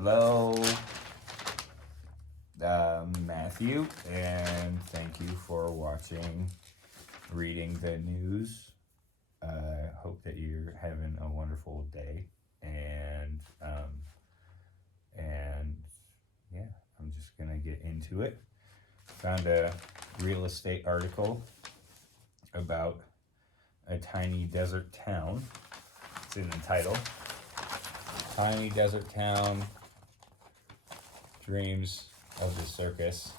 Hello, Matthew, and thank you for reading the news. Hope that you're having a wonderful day, and yeah, I'm just gonna get into it. Found a real estate article about a tiny desert town. It's in the title. Tiny desert town, dreams of the circus.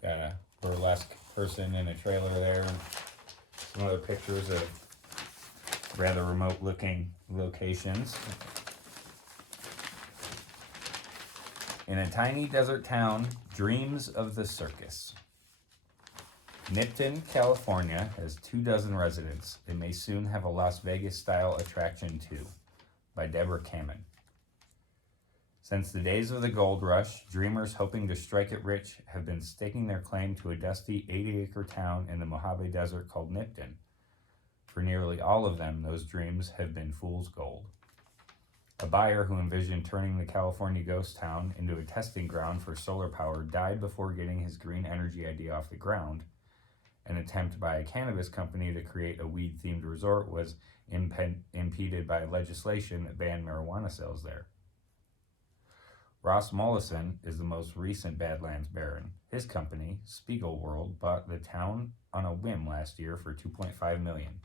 Got a burlesque person in a trailer there, and some other pictures of rather remote looking locations. In a tiny desert town, dreams of the circus. Nipton, California has 24 residents. It may soon have a Las Vegas style attraction too. By Deborah Kamen. Since the days of the gold rush, dreamers hoping to strike it rich have been staking their claim to a dusty 80-acre town in the Mojave Desert called Nipton. For nearly all of them, those dreams have been fool's gold. A buyer who envisioned turning the California ghost town into a testing ground for solar power died before getting his green energy idea off the ground. An attempt by a cannabis company to create a weed-themed resort was impeded by legislation that banned marijuana sales there. Ross Mollison is the most recent Badlands Baron. His company, Spiegelworld, bought the town on a whim last year for $2.5 million,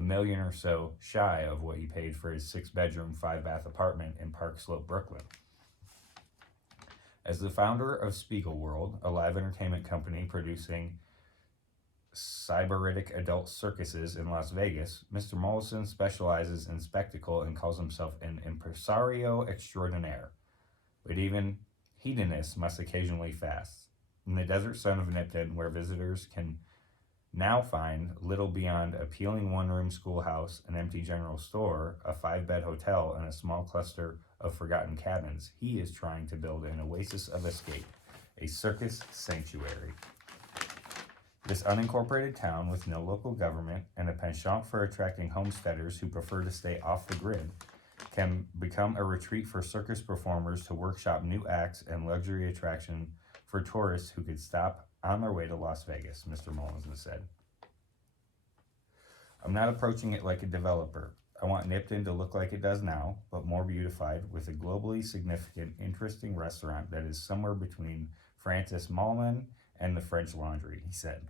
$1 million or so shy of what he paid for his 6-bedroom, 5-bath apartment in Park Slope, Brooklyn. As the founder of Spiegelworld, a live entertainment company producing cyberitic adult circuses in Las Vegas, Mr. Mollison specializes in spectacle and calls himself an impresario extraordinaire. But even hedonists must occasionally fast. In the desert sun of Nipton, where visitors can now find little beyond appealing one-room schoolhouse, an empty general store, a 5-bed hotel, and a small cluster of forgotten cabins, he is trying to build an oasis of escape, a circus sanctuary. This unincorporated town with no local government and a penchant for attracting homesteaders who prefer to stay off the grid can become a retreat for circus performers to workshop new acts and luxury attraction for tourists who could stop on their way to Las Vegas, Mr. Mollison said. I'm not approaching it like a developer. I want Nipton to look like it does now, but more beautified, with a globally significant, interesting restaurant that is somewhere between Francis Mallmann and the French Laundry, he said,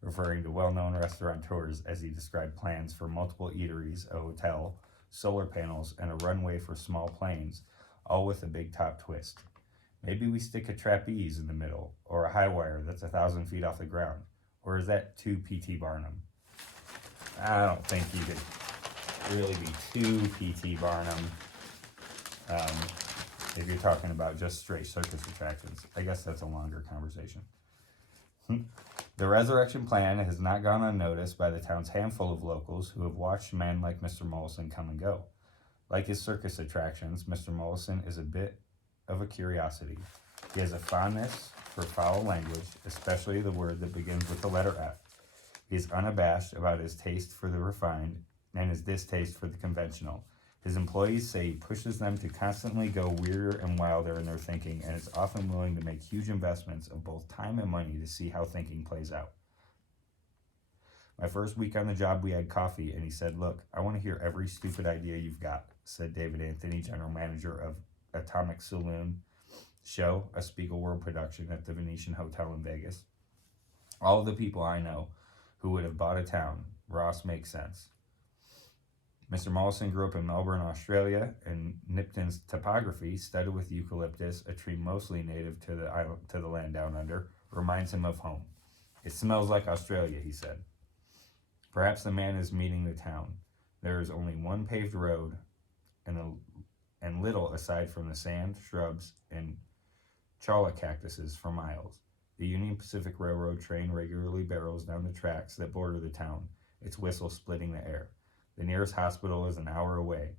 referring to well-known restaurateurs as he described plans for multiple eateries, a hotel, solar panels, and a runway for small planes, all with a big top twist. Maybe we stick a trapeze in the middle, or a high wire that's 1,000 feet off the ground. Or is that too P.T. Barnum? I don't think you could really be too P.T. Barnum if you're talking about just straight circus attractions. I guess that's a longer conversation. The resurrection plan has not gone unnoticed by the town's handful of locals who have watched men like Mr. Mollison come and go. Like his circus attractions, Mr. Mollison is a bit of a curiosity. He has a fondness for foul language, especially the word that begins with the letter F. He is unabashed about his taste for the refined and his distaste for the conventional. His employees say he pushes them to constantly go weirder and wilder in their thinking and is often willing to make huge investments of both time and money to see how thinking plays out. My first week on the job, we had coffee, and he said, "Look, I want to hear every stupid idea you've got," said David Anthony, general manager of Atomic Saloon Show, a Spiegelworld production at the Venetian Hotel in Vegas. All of the people I know who would have bought a town, Ross makes sense. Mr. Mollison grew up in Melbourne, Australia, and Nipton's topography, studded with eucalyptus, a tree mostly native to the land down under, reminds him of home. It smells like Australia, he said. Perhaps the man is meeting the town. There is only one paved road and little aside from the sand, shrubs, and cholla cactuses for miles. The Union Pacific Railroad train regularly barrels down the tracks that border the town, its whistle splitting the air. The nearest hospital is an hour away.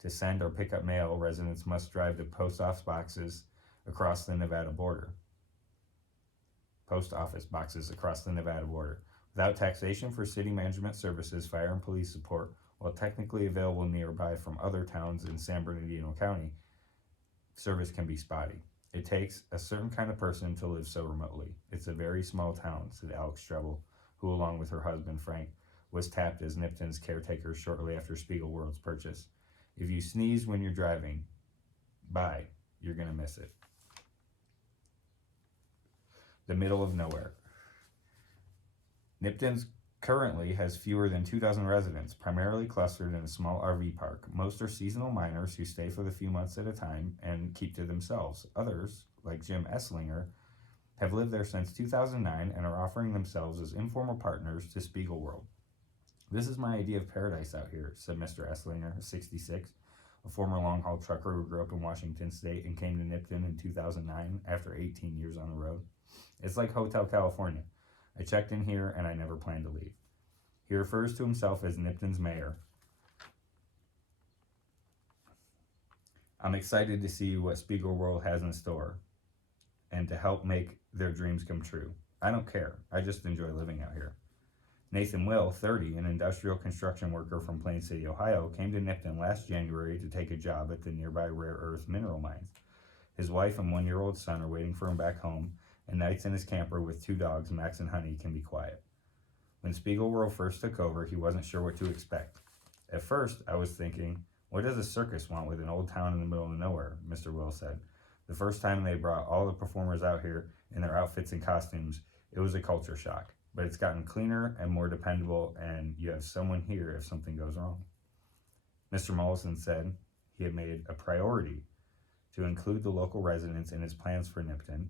To send or pick up mail, residents must drive to post office boxes across the Nevada border. Without taxation for city management services, fire and police support, while technically available nearby from other towns in San Bernardino County, service can be spotty. It takes a certain kind of person to live so remotely. It's a very small town, said Alex Strebel, who, along with her husband Frank, was tapped as Nipton's caretaker shortly after Spiegelworld's purchase. If you sneeze when you're driving by, you're going to miss it. The middle of nowhere. Nipton's currently has fewer than 2,000 residents, primarily clustered in a small RV park. Most are seasonal miners who stay for the few months at a time and keep to themselves. Others, like Jim Esslinger, have lived there since 2009 and are offering themselves as informal partners to Spiegelworld. This is my idea of paradise out here, said Mr. Esslinger, 66, a former long-haul trucker who grew up in Washington State and came to Nipton in 2009 after 18 years on the road. It's like Hotel California. I checked in here and I never plan to leave. He refers to himself as Nipton's mayor. I'm excited to see what Spiegelworld has in store and to help make their dreams come true. I don't care. I just enjoy living out here. Nathan Will, 30, an industrial construction worker from Plain City, Ohio, came to Nipton last January to take a job at the nearby rare earth mineral mines. His wife and one-year-old son are waiting for him back home, and nights in his camper with 2 dogs, Max and Honey, can be quiet. When Spiegelworld first took over, he wasn't sure what to expect. At first, I was thinking, what does a circus want with an old town in the middle of nowhere, Mr. Will said. The first time they brought all the performers out here in their outfits and costumes, it was a culture shock. But it's gotten cleaner and more dependable, and you have someone here if something goes wrong. Mr. Mollison said he had made a priority to include the local residents in his plans for Nipton,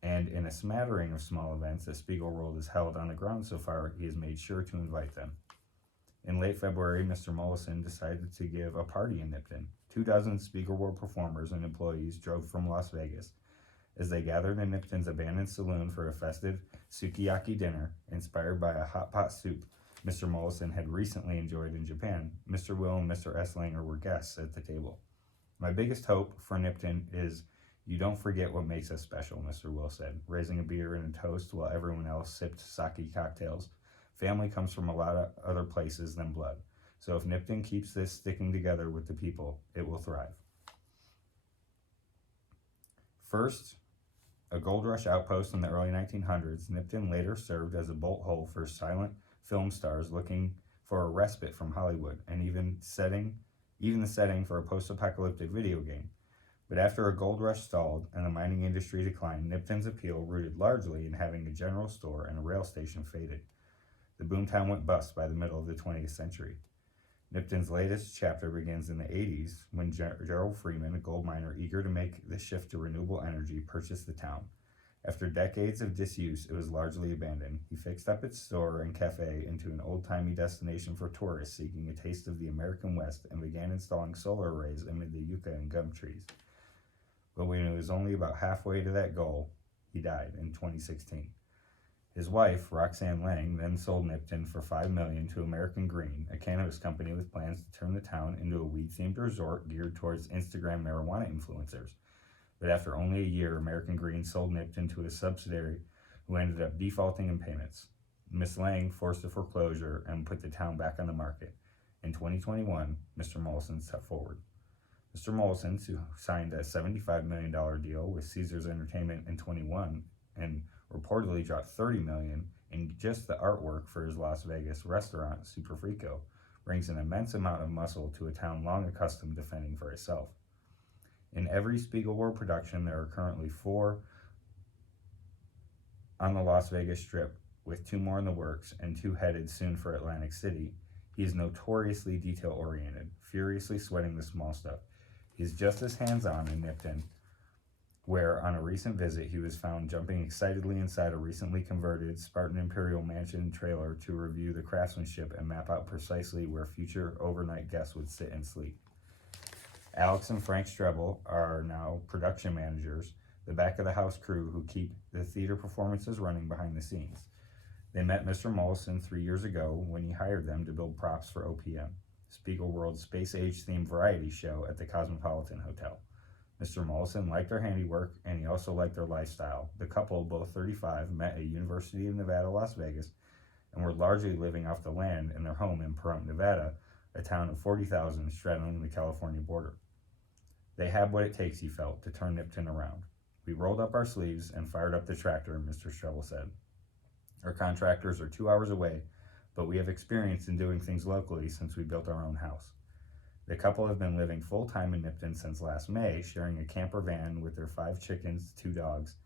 and in a smattering of small events that Spiegelworld has held on the ground so far, he has made sure to invite them. In late February, Mr. Mollison decided to give a party in Nipton. 24 Spiegelworld performers and employees drove from Las Vegas as they gathered in Nipton's abandoned saloon for a festive sukiyaki dinner inspired by a hot pot soup Mr. Mollison had recently enjoyed in Japan. Mr. Will and Mr. Esslinger were guests at the table. My biggest hope for Nipton is you don't forget what makes us special, Mr. Will said, raising a beer in a toast while everyone else sipped sake cocktails. Family comes from a lot of other places than blood. So if Nipton keeps this sticking together with the people, it will thrive. First, a gold rush outpost in the early 1900s, Nipton later served as a bolt hole for silent film stars looking for a respite from Hollywood, and even the setting for a post-apocalyptic video game. But after a gold rush stalled and the mining industry declined, Nipton's appeal, rooted largely in having a general store and a rail station, faded. The boomtown went bust by the middle of the 20th century. Nipton's latest chapter begins in the 80s when Gerald Freeman, a gold miner eager to make the shift to renewable energy, purchased the town. After decades of disuse, it was largely abandoned. He fixed up its store and cafe into an old-timey destination for tourists seeking a taste of the American West and began installing solar arrays amid the yucca and gum trees. But when he was only about halfway to that goal, he died in 2016. His wife, Roxanne Lang, then sold Nipton for $5 million to American Green, a cannabis company with plans to turn the town into a weed-themed resort geared towards Instagram marijuana influencers. But after only a year, American Green sold Nipton to a subsidiary who ended up defaulting in payments. Miss Lang forced a foreclosure and put the town back on the market. In 2021, Mr. Mollison stepped forward. Mr. Mollison, who signed a $75 million deal with Caesars Entertainment in 21 and reportedly dropped $30 million in just the artwork for his Las Vegas restaurant, Super Frico, brings an immense amount of muscle to a town long accustomed to fending for itself. In every Spiegelworld production, there are currently 4 on the Las Vegas Strip, with 2 more in the works and 2 headed soon for Atlantic City. He is notoriously detail-oriented, furiously sweating the small stuff. He is just as hands-on in Nipton, where on a recent visit he was found jumping excitedly inside a recently converted Spartan Imperial Mansion trailer to review the craftsmanship and map out precisely where future overnight guests would sit and sleep. Alex and Frank Strebel are now production managers, the back-of-the-house crew who keep the theater performances running behind the scenes. They met Mr. Mollison 3 years ago when he hired them to build props for OPM, Spiegelworld's space-age themed variety show at the Cosmopolitan Hotel. Mr. Mollison liked their handiwork, and he also liked their lifestyle. The couple, both 35, met at University of Nevada, Las Vegas, and were largely living off the land in their home in Pahrump, Nevada, a town of 40,000 straddling the California border. They had what it takes, he felt, to turn Nipton around. We rolled up our sleeves and fired up the tractor, Mr. Streble said. Our contractors are 2 hours away, but we have experience in doing things locally since we built our own house. The couple have been living full-time in Nipton since last May, sharing a camper van with their 5 chickens, 2 dogs,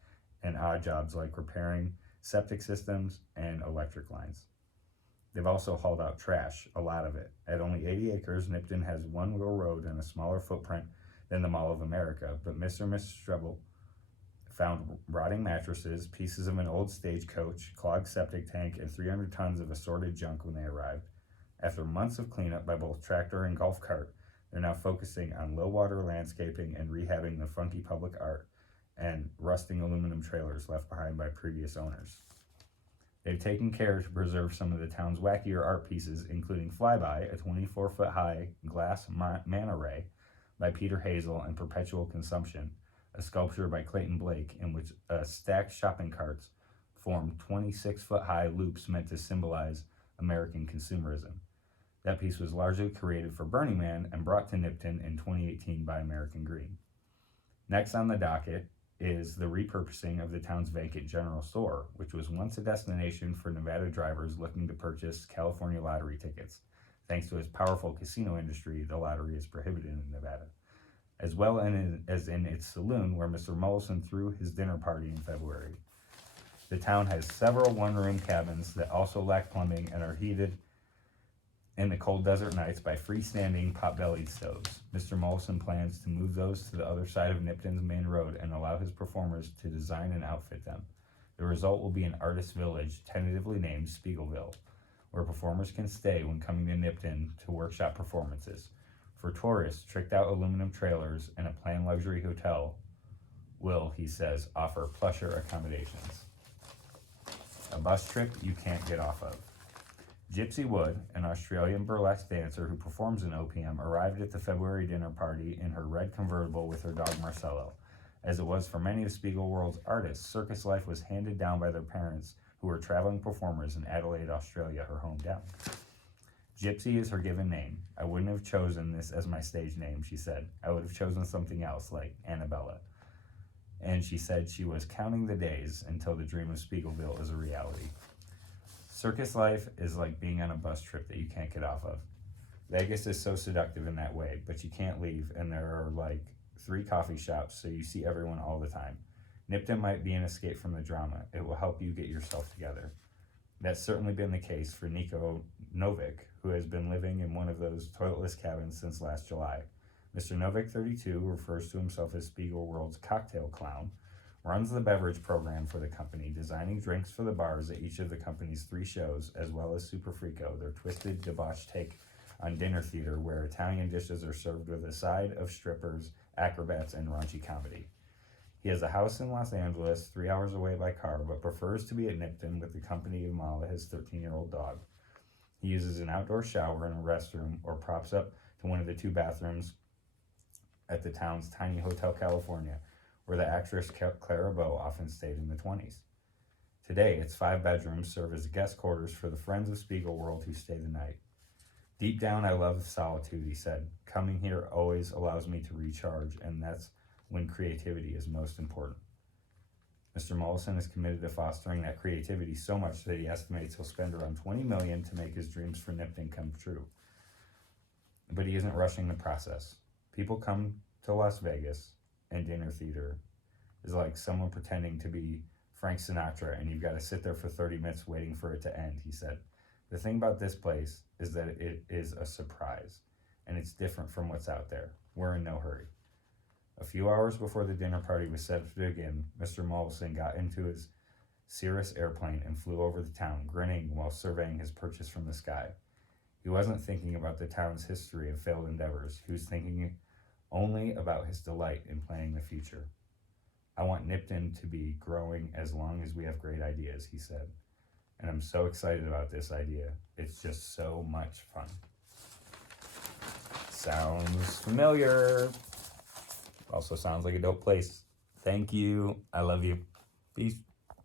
and odd jobs like repairing septic systems and electric lines. They've also hauled out trash, a lot of it. At only 80 acres, Nipton has one little road and a smaller footprint than the Mall of America, but Mr. and Mrs. Streble found rotting mattresses, pieces of an old stagecoach, clogged septic tank, and 300 tons of assorted junk when they arrived. After months of cleanup by both tractor and golf cart, they're now focusing on low-water landscaping and rehabbing the funky public art and rusting aluminum trailers left behind by previous owners. They've taken care to preserve some of the town's wackier art pieces, including Flyby, a 24-foot-high glass manta ray by Peter Hazel and Perpetual Consumption, a sculpture by Clayton Blake in which stacked shopping carts form 26-foot-high loops meant to symbolize American consumerism. That piece was largely created for Burning Man and brought to Nipton in 2018 by American Green. Next on the docket is the repurposing of the town's vacant general store, which was once a destination for Nevada drivers looking to purchase California lottery tickets. Thanks to its powerful casino industry, the lottery is prohibited in Nevada, as well as in its saloon where Mr. Mollison threw his dinner party in February. The town has several one-room cabins that also lack plumbing and are heated in the cold desert nights by freestanding pot-bellied stoves. Mr. Mollison plans to move those to the other side of Nipton's main road and allow his performers to design and outfit them. The result will be an artist village, tentatively named Spiegelville, where performers can stay when coming to Nipton to workshop performances. For tourists, tricked-out aluminum trailers and a planned luxury hotel will, he says, offer plusher accommodations. A bus trip you can't get off of. Gypsy Wood, an Australian burlesque dancer who performs in OPM, arrived at the February dinner party in her red convertible with her dog Marcello. As it was for many of Spiegelworld's artists, circus life was handed down by their parents, who were traveling performers in Adelaide, Australia, her hometown. Gypsy is her given name. I wouldn't have chosen this as my stage name, she said. I would have chosen something else, like Annabella. And she said she was counting the days until the dream of Spiegelville is a reality. Circus life is like being on a bus trip that you can't get off of. Vegas is so seductive in that way, but you can't leave, and there are like 3 coffee shops, so you see everyone all the time. Nipton might be an escape from the drama. It will help you get yourself together. That's certainly been the case for Nico Novik, who has been living in one of those toiletless cabins since last July. Mr. Novik, 32, refers to himself as Spiegelworld's cocktail clown, runs the beverage program for the company, designing drinks for the bars at each of the company's 3 shows, as well as Super Frico, their twisted, debauched take on dinner theater where Italian dishes are served with a side of strippers, acrobats, and raunchy comedy. He has a house in Los Angeles, 3 hours away by car, but prefers to be at Nipton with the company of Mala, his 13-year-old dog. He uses an outdoor shower and a restroom, or props up to one of the 2 bathrooms at the town's tiny Hotel California, where the actress Clara Bow often stayed in the 20s. Today, its 5 bedrooms serve as guest quarters for the friends of Spiegelworld who stay the night. Deep down, I love solitude, he said. Coming here always allows me to recharge, and that's when creativity is most important. Mr. Mollison is committed to fostering that creativity so much that he estimates he'll spend around $20 million to make his dreams for Nipton come true. But he isn't rushing the process. People come to Las Vegas, and dinner theater is like someone pretending to be Frank Sinatra, and you've got to sit there for 30 minutes waiting for it to end, he said. The thing about this place is that it is a surprise, and it's different from what's out there. We're in no hurry. A few hours before the dinner party was set to begin, Mr. Mollison got into his Cirrus airplane and flew over the town, grinning while surveying his purchase from the sky. He wasn't thinking about the town's history of failed endeavors. He was thinking only about his delight in planning the future. I want Nipton to be growing as long as we have great ideas, he said. And I'm so excited about this idea. It's just so much fun. Sounds familiar. Also sounds like a dope place. Thank you. I love you. Peace.